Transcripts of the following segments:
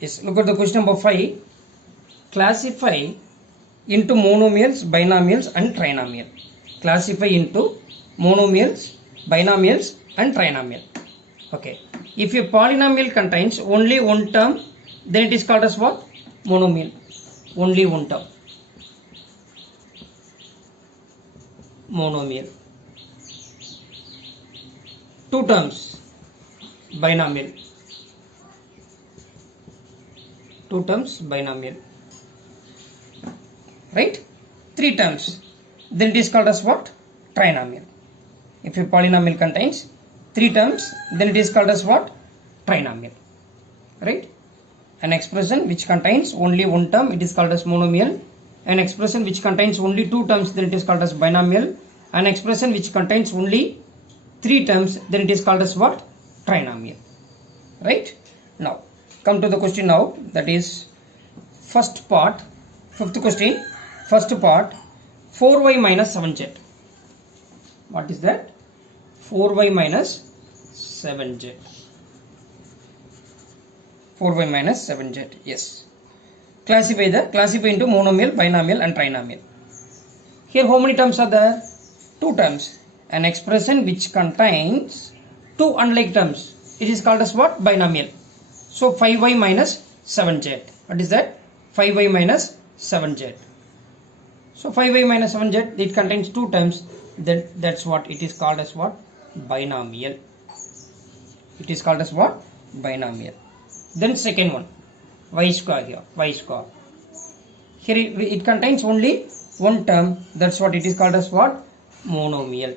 Yes, look at the question number 5. Classify into monomials, binomials and trinomial. Classify into monomials, binomials and trinomial. Okay. If a polynomial contains only one term, then it is called as what? Monomial. Only one term. Monomial. Two terms. Binomial. Two terms. Binomial. Right? Three terms. Then it is called as what? Trinomial. If a polynomial contains three terms, then it is called as what? Trinomial. Right? An expression which contains only one term, it is called as monomial. An expression which contains only two terms, then it is called as binomial. An expression which contains only three terms, then it is called as what? Trinomial. Right? Now, come to the question now, that is first part, fifth question, first part, 4y minus 7z. What is that? 4y minus 7z. 4y minus 7z. Yes. Classify into monomial, binomial and trinomial. Here how many terms are there? Two terms. An expression which contains two unlike terms, it is called as what? Binomial. So 5y minus 7z. What is that? 5y minus 7z. So 5y minus 7z, it contains two terms. Then that's what it is called as what? Binomial. It is called as what? Binomial. Then second one, y square here, y square. Here it contains only one term. That's what it is called as what? Monomial.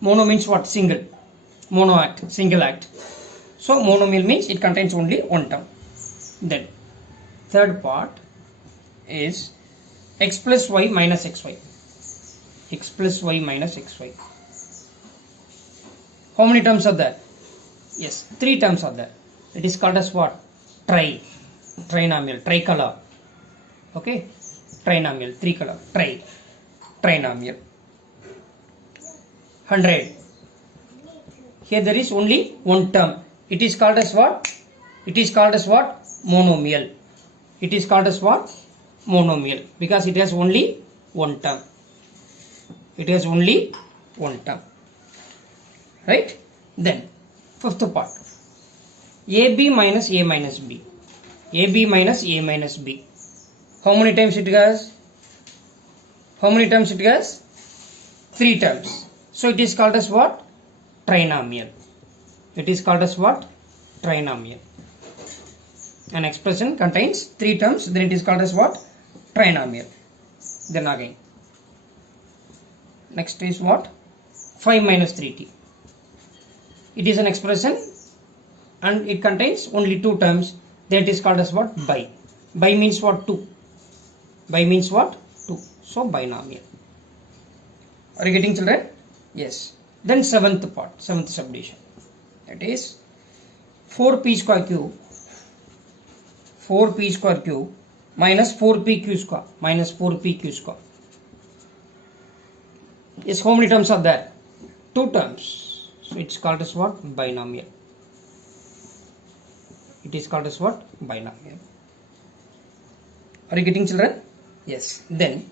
Mono means what? Single. Mono act, single act. So monomial means it contains only one term. Then third part is x plus y minus xy. X plus y minus xy. How many terms are there? Yes, three terms are there. It is called as what? Trinomial, tricolor. Okay, trinomial, three color, trinomial. 100. Here there is only one term. It is called as what? It is called as what? Monomial. It is called as what? Monomial, because it has only one term. It has only one term. Right? Then fifth part, AB minus A minus B. AB minus A minus B. How many times it has? How many terms it has? Three terms. So it is called as what? Trinomial. It is called as what? Trinomial. An expression contains three terms, then it is called as what? Trinomial. Then again, next is what? 5 minus 3t. It is an expression and it contains only two terms, then it is called as what? Bi. Bi means what? Two. Bi means what? Two. So binomial. Are you getting, children? Yes. Then seventh part, seventh subdivision. That is 4p square cube. 4p square cube minus 4pq square. Minus 4pq square. Yes, how many terms are there? Two terms. So it's called as what? Binomial. It is called as what? Binomial. Are you getting, children? Yes. Then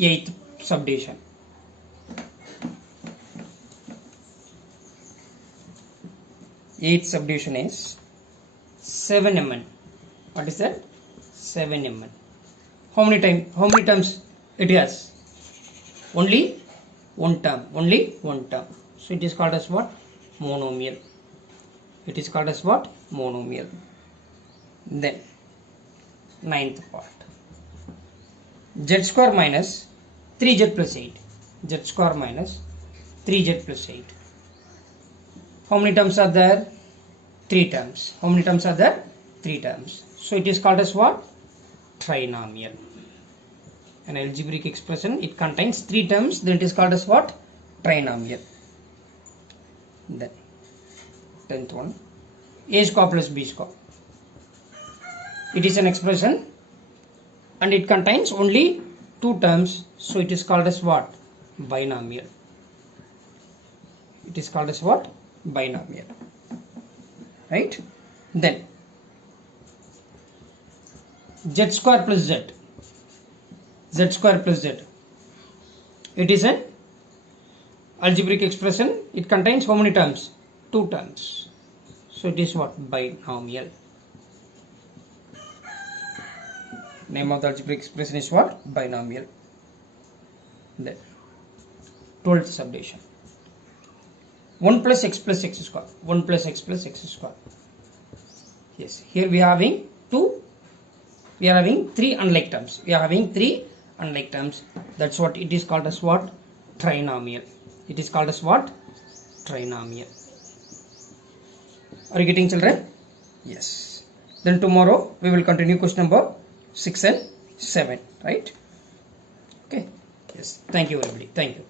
eighth subdivision. Eighth subdivision is 7mn. What is that? 7mn. How many terms it has? Only one term. Only one term. So it is called as what? Monomial. It is called as what? Monomial. Then ninth part, z square minus 3z plus 8. Z square minus 3z plus 8. How many terms are there? Three terms. How many terms are there? Three terms. So it is called as what? Trinomial. An algebraic expression, it contains three terms, then it is called as what? Trinomial. Then 10th one, a square plus b square. It is an expression and it contains only two terms, so it is called as what? Binomial. It is called as what? Binomial. right? Then z square plus z square plus z, it is an algebraic expression. It contains how many terms? 2 terms. So it is what? Binomial. Name of the algebraic expression is what? Binomial. Then 12th subdivision. 1 plus x plus x square. 1 plus x plus x square. Yes, here we are having three unlike terms. We are having three unlike terms. That's what it is called as what? Trinomial. It is called as what? Trinomial. Are you getting, children? Yes. Then tomorrow we will continue question number 6 and 7, right? Okay. Yes. Thank you everybody. Thank you.